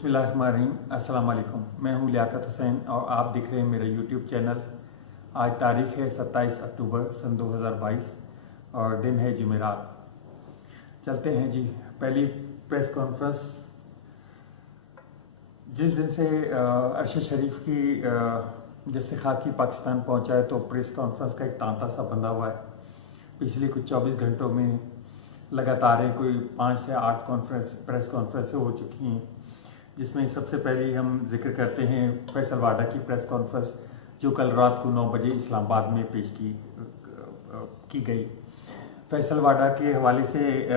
बिस्मिल्लाहिर्रहमानिर्रहीम। अस्सलाम वालेकुम। मैं हूं लियाकत हुसैन और आप देख रहे हैं मेरा यूट्यूब चैनल। आज तारीख़ है 27 अक्टूबर सन 2022 और दिन है जुमेरात। चलते हैं जी। पहली प्रेस कॉन्फ्रेंस जिस दिन से अरशद शरीफ की जस्तिखा की पाकिस्तान पहुंचा है, तो प्रेस कॉन्फ्रेंस का एक तांता सा बंधा हुआ है। पिछले कुछ 24 घंटों में लगातार कोई 5 से 8 प्रेस कॉन्फ्रेंसें हो चुकी हैं, जिसमें सबसे पहले हम जिक्र करते हैं फैसल वाडा की प्रेस कॉन्फ्रेंस, जो कल रात को 9 बजे इस्लामाबाद में पेश की गई। फैसल वाडा के हवाले से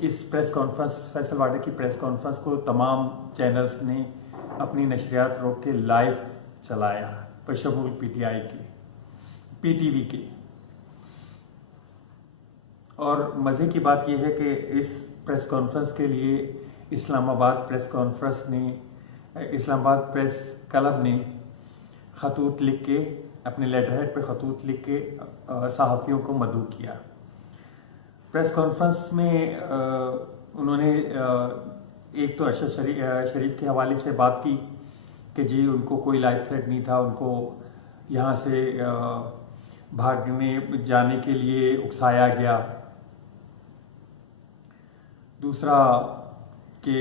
इस फैसल वाडा की प्रेस कॉन्फ्रेंस को तमाम चैनल्स ने अपनी नशरियात रोक के लाइव चलाया, बशमूल पीटीआई के, पीटीवी के। और मज़े की बात यह है कि इस प्रेस कॉन्फ्रेंस के लिए इस्लामाबाद प्रेस क्लब ने खतूत लिख के, अपने लेटरहेड पे खतूत लिख के सहाफ़ियों को मदऊ किया। प्रेस कॉन्फ्रेंस में उन्होंने एक तो अरशद शरीफ के हवाले से बात की कि जी उनको कोई लाइफ थ्रेट नहीं था, उनको यहाँ से भागने जाने के लिए उकसाया गया। दूसरा कि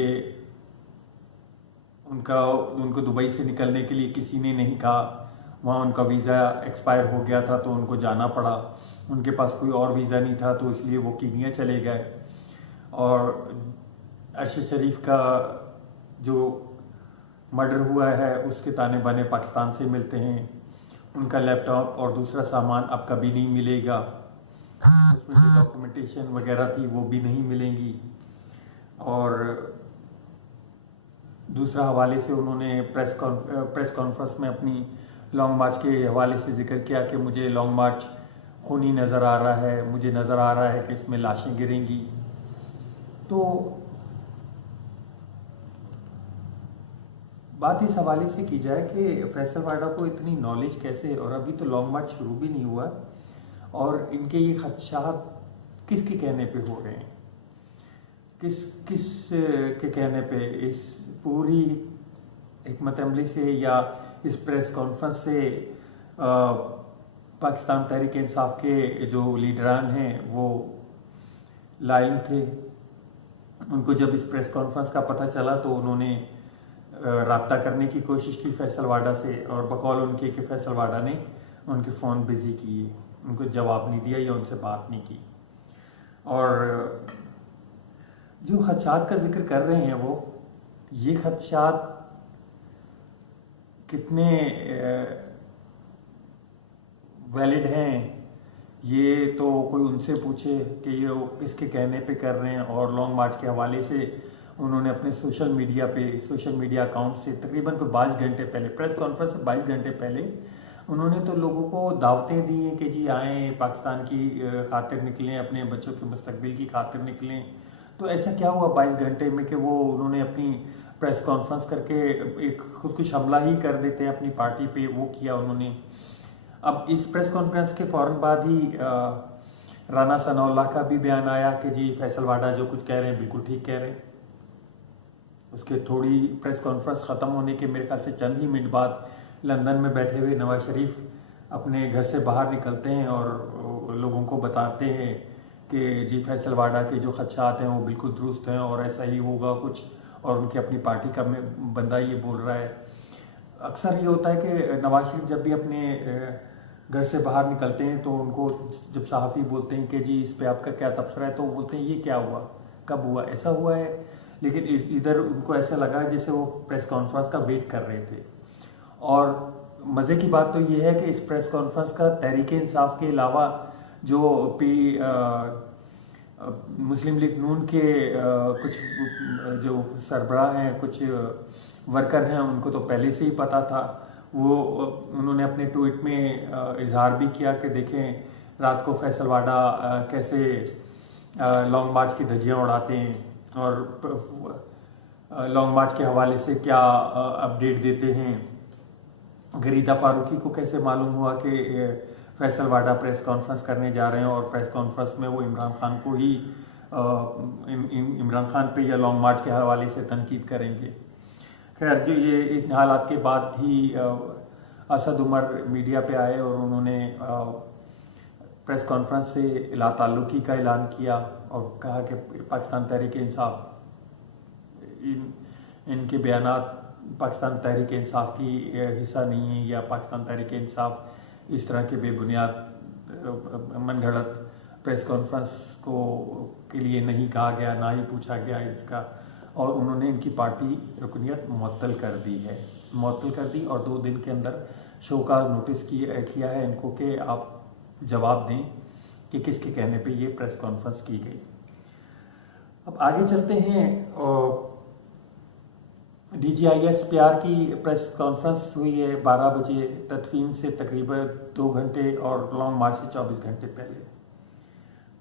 उनको दुबई से निकलने के लिए किसी ने नहीं कहा, वहाँ उनका वीज़ा एक्सपायर हो गया था तो उनको जाना पड़ा। उनके पास कोई और वीज़ा नहीं था तो इसलिए वो कीनिया चले गए। और अरशद शरीफ का जो मर्डर हुआ है उसके ताने बाने पाकिस्तान से मिलते हैं। उनका लैपटॉप और दूसरा सामान अब कभी नहीं मिलेगा, उसमें जो डॉक्यूमेंटेशन वगैरह थी वो भी नहीं मिलेंगी। और दूसरा हवाले से उन्होंने प्रेस कॉन्फ्रेंस में अपनी लॉन्ग मार्च के हवाले से जिक्र किया कि मुझे लॉन्ग मार्च खूनी नज़र आ रहा है, मुझे नज़र आ रहा है कि इसमें लाशें गिरेंगी। तो बात इस हवाले से की जाए कि फैसल वाडा को इतनी नॉलेज कैसे, और अभी तो लॉन्ग मार्च शुरू भी नहीं हुआ, और इनके ये खदशात किसके कहने पे हो रहे हैं, किस के कहने पे, इस पूरी हिकमत अमली से या इस प्रेस कॉन्फ्रेंस से पाकिस्तान तहरीक इंसाफ के जो लीडरान हैं वो लाइम थे। उनको जब इस प्रेस कॉन्फ्रेंस का पता चला तो उन्होंने राब्ता करने की कोशिश की फैसल वाडा से, और बकौल उनके कि फैसल वाडा ने उनके फ़ोन बिजी किए, उनको जवाब नहीं दिया या उनसे बात नहीं की। और जो खदशात का जिक्र कर रहे हैं वो, ये खदशात कितने वैलिड हैं ये तो कोई उनसे पूछे कि ये किसके कहने पे कर रहे हैं। और लॉन्ग मार्च के हवाले से उन्होंने अपने सोशल मीडिया अकाउंट से तकरीबन कोई 22 घंटे पहले, प्रेस कॉन्फ्रेंस से 22 घंटे पहले उन्होंने तो लोगों को दावतें दी हैं कि जी आएँ, पाकिस्तान की खातिर निकलें, अपने बच्चों के मुस्तकबिल की खातिर निकलें। तो ऐसा क्या हुआ 22 घंटे में कि वो उन्होंने अपनी प्रेस कॉन्फ्रेंस करके एक खुदकुश हमला ही कर देते हैं अपनी पार्टी पे, वो किया उन्होंने। अब इस प्रेस कॉन्फ्रेंस के फ़ौरन बाद ही राना सनाउल्लाह का भी बयान आया कि जी फैसल वाडा जो कुछ कह रहे हैं बिल्कुल ठीक कह रहे हैं। उसके थोड़ी प्रेस कॉन्फ्रेंस ख़त्म होने के मेरे ख्याल से चंद ही मिनट बाद लंदन में बैठे हुए नवाज शरीफ अपने घर से बाहर निकलते हैं और लोगों को बताते हैं कि जी फैसल वाडा के जो खदशात हैं वो बिल्कुल दुरुस्त हैं और ऐसा ही होगा कुछ, और उनकी अपनी पार्टी का बंदा ये बोल रहा है। अक्सर ये होता है कि नवाज शरीफ जब भी अपने घर से बाहर निकलते हैं तो उनको जब सहाफ़ी बोलते हैं कि जी इस पे आपका क्या तबसरा है, तो वो बोलते हैं ये क्या हुआ, कब हुआ, ऐसा हुआ है। लेकिन इधर उनको ऐसा लगा जैसे वो प्रेस कॉन्फ्रेंस का वेट कर रहे थे। और मज़े की बात तो ये है कि इस प्रेस कॉन्फ्रेंस का तहरीक इंसाफ के अलावा जो मुस्लिम लीग नून के कुछ जो सरबराह हैं, कुछ वर्कर हैं, उनको तो पहले से ही पता था। वो उन्होंने अपने ट्वीट में इजहार भी किया कि देखें रात को फैसल वाडा कैसे लॉन्ग मार्च की धज्जियां उड़ाते हैं और लॉन्ग मार्च के हवाले से क्या अपडेट देते हैं। गरीदा फारूकी को कैसे मालूम हुआ कि फैसल वाडा प्रेस कॉन्फ्रेंस करने जा रहे हैं, और प्रेस कॉन्फ्रेंस में वो इमरान खान को ही इमरान खान पे या लॉन्ग मार्च के हवाले से तनकीद करेंगे। खैर, जो ये इन हालात के बाद ही असद उमर मीडिया पे आए और उन्होंने प्रेस कॉन्फ्रेंस से लाताल्लुकी का ऐलान किया और कहा कि पाकिस्तान तहरीक इंसाफ इनके बयानात पाकिस्तान तहरीक इंसाफ की हिस्सा नहीं है, या पाकिस्तान तहरीक इंसाफ इस तरह के बेबुनियाद मनगढ़ंत प्रेस कॉन्फ्रेंस को के लिए नहीं कहा गया, ना ही पूछा गया इसका। और उन्होंने इनकी पार्टी रुकनीत मुअत्तल कर दी और 2 दिन के अंदर शोकाज नोटिस किया है इनको कि आप जवाब दें कि किसके कहने पे ये प्रेस कॉन्फ्रेंस की गई। अब आगे चलते हैं। DGIS-PR की प्रेस कॉन्फ्रेंस हुई है 12 बजे, तदफीन से तकरीबन 2 घंटे और लॉन्ग मार्च से 24 घंटे पहले।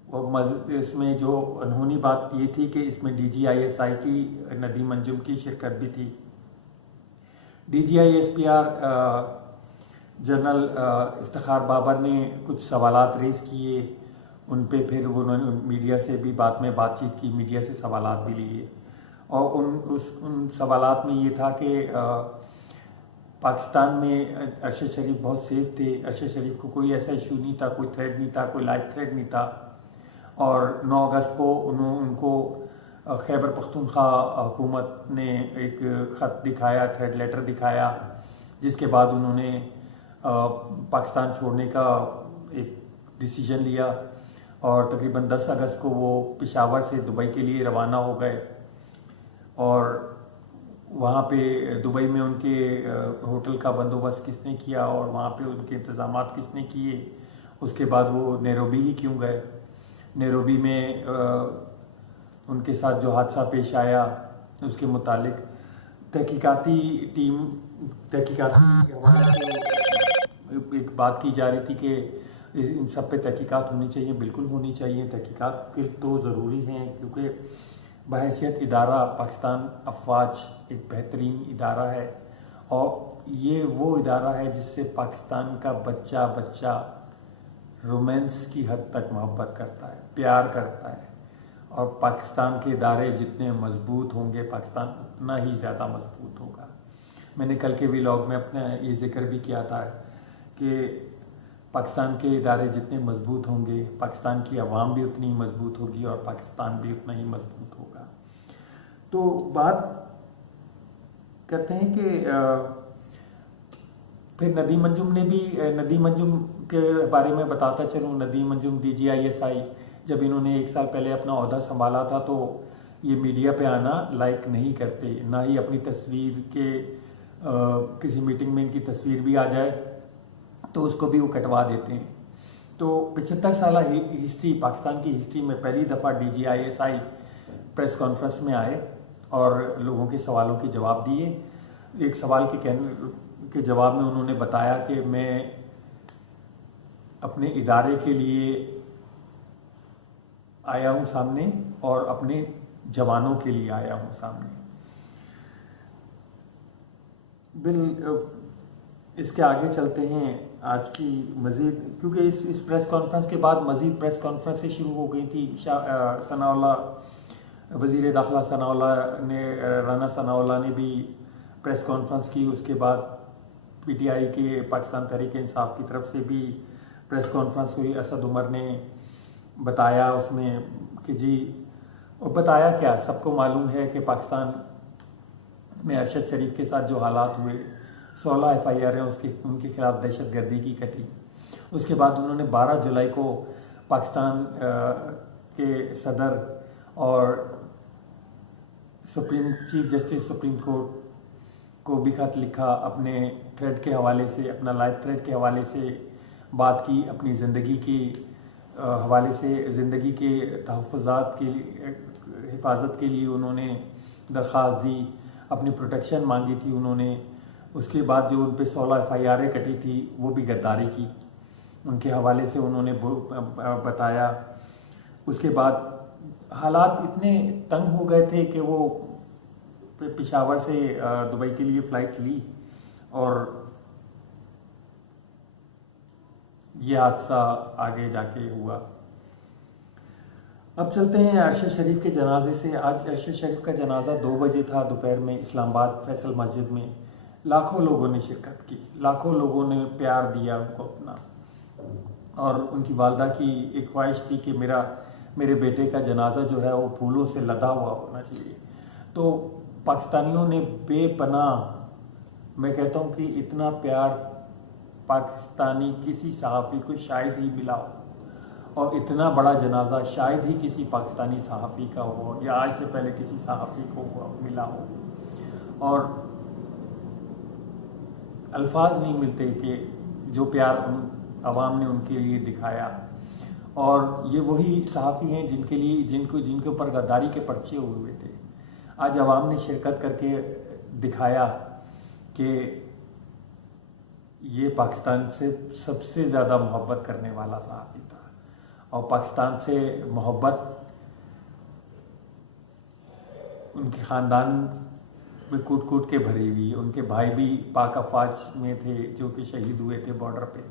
और इसमें जो अनहोनी बात ये थी कि इसमें DGISI की नदीम अंजुम की शिरकत भी थी। DGIS-PR जनरल इफ्तिखार बाबर ने कुछ सवालात रेज़ किए, उन पे फिर उन्होंने मीडिया से भी बाद में बातचीत की, मीडिया से सवालात भी लिए। और उन सवालात में ये था कि पाकिस्तान में अरशद शरीफ बहुत सेफ थे, अरशद शरीफ को कोई ऐसा इशू नहीं था, कोई थ्रेट नहीं था, कोई लाइफ थ्रेट नहीं था। और 9 अगस्त को उनको खैबर पख्तूनख्वा हुकूमत ने एक ख़त दिखाया, थ्रेट लेटर दिखाया, जिसके बाद उन्होंने पाकिस्तान छोड़ने का एक डिसीजन लिया और तकरीबन 10 अगस्त को वो पेशावर से दुबई के लिए रवाना हो गए। और वहाँ पे दुबई में उनके होटल का बंदोबस्त किसने किया और वहाँ पे उनके इंतज़ामात किसने किए, उसके बाद वो नैरोबी ही क्यों गए। नैरोबी में उनके साथ जो हादसा पेश आया उसके मुतालिक तहकीकाती हवाले से एक बात की जा रही थी कि इन सब पे तहकीकात होनी चाहिए, बिल्कुल होनी चाहिए। तहकीकात के तो ज़रूरी हैं क्योंकि बहैसियत इदारा पाकिस्तान अफवाज एक बेहतरीन इदारा है और ये वो इदारा है जिससे पाकिस्तान का बच्चा रोमांस की हद तक मोहब्बत करता है, प्यार करता है। और पाकिस्तान के इदारे जितने मजबूत होंगे पाकिस्तान उतना ही ज़्यादा मजबूत होगा। मैंने कल के व्लॉग में अपना ये जिक्र भी किया था कि पाकिस्तान के इदारे जितने मजबूत होंगे पाकिस्तान की आवाम भी उतनी ही मजबूत होगी और पाकिस्तान भी उतना ही मजबूत होगा। तो बात कहते हैं कि फिर नदीम अंजुम के बारे में बताता चलूँ। नदीम अंजुम DGISI जब इन्होंने 1 साल पहले अपना ओहदा संभाला था तो ये मीडिया पे आना लाइक नहीं करते, ना ही अपनी तस्वीर के किसी मीटिंग में इनकी तस्वीर भी आ जाए तो उसको भी वो कटवा देते हैं। तो 75 साल हिस्ट्री, पाकिस्तान की हिस्ट्री में पहली दफ़ा DGISI प्रेस कॉन्फ्रेंस में आए और लोगों के सवालों के जवाब दिए। एक सवाल के जवाब में उन्होंने बताया कि मैं अपने इदारे के लिए आया हूं सामने और अपने जवानों के लिए आया हूं सामने। इसके आगे चलते हैं आज की मज़ीद, क्योंकि इस प्रेस कॉन्फ्रेंस के बाद मज़ीद प्रेस कॉन्फ्रेंसें शुरू हो गई थी। सनाउल्लाह वज़ीर दाखिला राना सनाउल्लाह ने भी प्रेस कॉन्फ्रेंस की। उसके बाद PTI के पाकिस्तान तहरीक इंसाफ की तरफ से भी प्रेस कॉन्फ्रेंस हुई। असद उमर ने बताया उसमें कि जी, और बताया क्या, सबको मालूम है कि पाकिस्तान में अरशद शरीफ के साथ जो हालात हुए, 16 FIR हैं उनके खिलाफ दहशतगर्दी की कटी। उसके बाद उन्होंने 12 जुलाई को पाकिस्तान के सदर और चीफ जस्टिस सुप्रीम कोर्ट को भी खत लिखा, अपने थ्रेड के हवाले से, अपना लाइफ थ्रेड के हवाले से बात की, अपनी ज़िंदगी के हवाले से, ज़िंदगी के तहफ़्फ़ुज़ात की हिफाजत के लिए उन्होंने दरख्वास्त दी, अपनी प्रोटेक्शन मांगी थी उन्होंने। उसके बाद जो उन पे 16 FIR कटी थी वो भी गद्दारी की, उनके हवाले से उन्होंने बताया। उसके बाद हालात इतने तंग हो गए थे कि वो पेशावर से दुबई के लिए फ़्लाइट ली और ये हादसा आगे जाके हुआ। अब चलते हैं अरशद शरीफ के जनाजे से। आज अरशद शरीफ का जनाजा 2 बजे था दोपहर में, इस्लामाबाद फैसल मस्जिद में। लाखों लोगों ने शिरकत की, लाखों लोगों ने प्यार दिया उनको अपना, और उनकी वालदा की एक ख्वाहिश थी कि मेरे बेटे का जनाजा जो है वो फूलों से लदा हुआ होना चाहिए। तो पाकिस्तानियों ने बेपनाह, मैं कहता हूँ कि इतना प्यार पाकिस्तानी किसी सहाफ़ी को शायद ही मिला हो, और इतना बड़ा जनाजा शायद ही किसी पाकिस्तानी सहाफ़ी का हो या आज से पहले किसी सहाफ़ी को मिला हो। और अल्फाज नहीं मिलते कि जो प्यार उन अवाम ने उनके लिए दिखाया। और ये वही सहाफ़ी हैं जिनके ऊपर गद्दारी के पर्चे हुए थे। आज अवाम ने शिरकत करके दिखाया कि ये पाकिस्तान से सबसे ज़्यादा मोहब्बत करने वाला सहाफ़ी था, और पाकिस्तान से मोहब्बत उनके ख़ानदान में कूट कूट के भरी हुई है। उनके भाई भी पाक अफवाज में थे जो कि शहीद हुए थे बॉर्डर पे।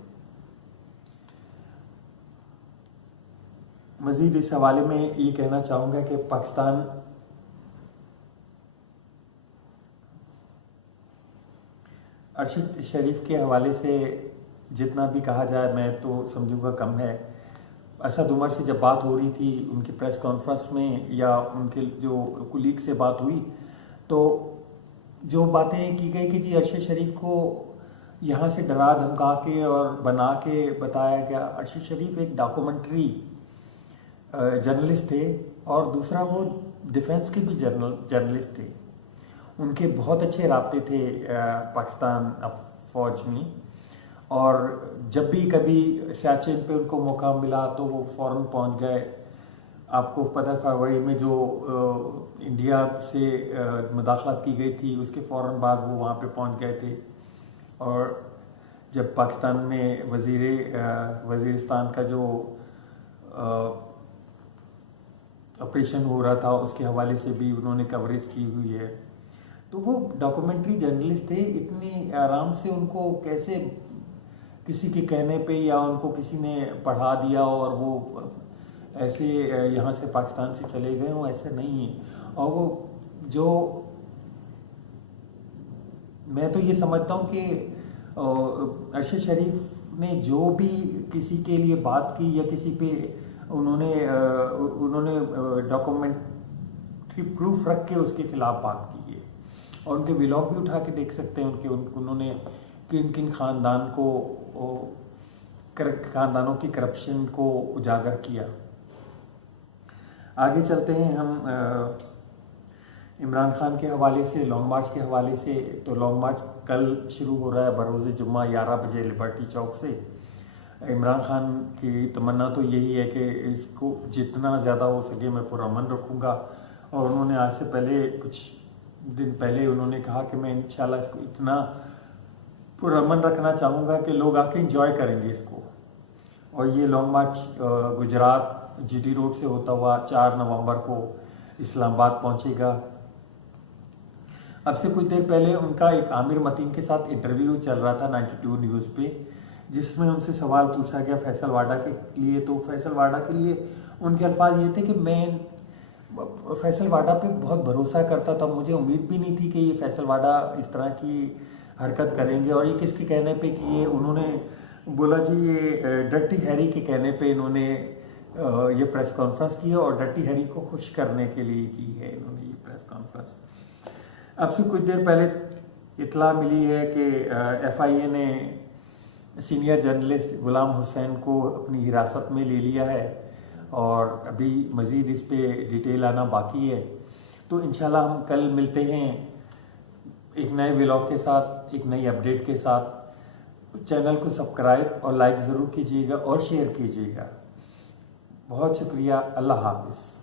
मज़ीद इस हवाले में ये कहना चाहूँगा कि पाकिस्तान अरशद शरीफ के हवाले से जितना भी कहा जाए मैं तो समझूंगा कम है। असद उमर से जब बात हो रही थी उनकी प्रेस कॉन्फ्रेंस में या उनके जो कुलीग से बात हुई, तो जो बातें की गई कि जी अरशद शरीफ को यहाँ से डरा धमका के और बना के बताया गया। अरशद शरीफ एक डॉक्यूमेंट्री जर्नलिस्ट थे, और दूसरा वो डिफेंस के भी जर्नलिस्ट थे। उनके बहुत अच्छे राब्ते थे पाकिस्तान फ़ौज में, और जब भी कभी सियाचिन पे उनको मौका मिला तो वो फ़ौरन पहुंच गए। आपको पता है फरवरी में जो इंडिया से मुदाखलत की गई थी उसके फ़ौरन बाद वो वहाँ पे पहुंच गए थे। और जब पाकिस्तान में वज़ीरिस्तान का जो ऑपरेशन हो रहा था उसके हवाले से भी उन्होंने कवरेज की हुई है। तो वो डॉक्यूमेंट्री जर्नलिस्ट थे। इतनी आराम से उनको कैसे किसी के कहने पे या उनको किसी ने पढ़ा दिया और वो ऐसे यहाँ से पाकिस्तान से चले गए हो, ऐसा नहीं है। और वो जो मैं तो ये समझता हूँ कि अरशद शरीफ ने जो भी किसी के लिए बात की या किसी पे उन्होंने डॉक्यूमेंट्री प्रूफ रख के उसके खिलाफ बात की है। और उनके व्लॉग भी उठा के देख सकते हैं उन्होंने किन किन खानदानों की करप्शन को उजागर किया। आगे चलते हैं हम इमरान खान के हवाले से, लॉन्ग मार्च के हवाले से। तो लॉन्ग मार्च कल शुरू हो रहा है बरोज़ जुम्मा 11 बजे लिबर्टी चौक से। इमरान खान की तमन्ना तो यही है कि इसको जितना ज़्यादा हो सके मैं पुरअमन रखूँगा। और उन्होंने आज से पहले कुछ दिन पहले उन्होंने कहा कि मैं इंशाल्लाह इसको इतना पुरअमन रखना चाहूँगा कि लोग आके इंजॉय करेंगे इसको। और ये लॉन्ग मार्च गुजरात GT रोड से होता हुआ 4 नवंबर को इस्लामाबाद पहुँचेगा। अब से कुछ देर पहले उनका एक आमिर मतीन के साथ इंटरव्यू चल रहा था 92 न्यूज़ पे, जिसमें उनसे सवाल पूछा गया फैसल वाडा के लिए। तो फैसल वाडा के लिए उनके अल्फाज ये थे कि मैं फैसल वाडा पे बहुत भरोसा करता था, मुझे उम्मीद भी नहीं थी कि ये फैसल वाडा इस तरह की हरकत करेंगे। और ये किसके कहने पे कि ये उन्होंने बोला जी ये डर्टी हैरी के कहने पे इन्होंने ये प्रेस कॉन्फ्रेंस की है, और डर्टी हैरी को खुश करने के लिए की है इन्होंने ये प्रेस कॉन्फ्रेंस। अब से कुछ देर पहले इतला मिली है कि FIA ने सीनियर जर्नलिस्ट गुलाम हुसैन को अपनी हिरासत में ले लिया है, और अभी मज़ीद इस पे डिटेल आना बाकी है। तो इंशाल्लाह हम कल मिलते हैं एक नए व्लॉग के साथ, एक नई अपडेट के साथ। चैनल को सब्सक्राइब और लाइक ज़रूर कीजिएगा और शेयर कीजिएगा। बहुत शुक्रिया। अल्लाह हाफ़िज़।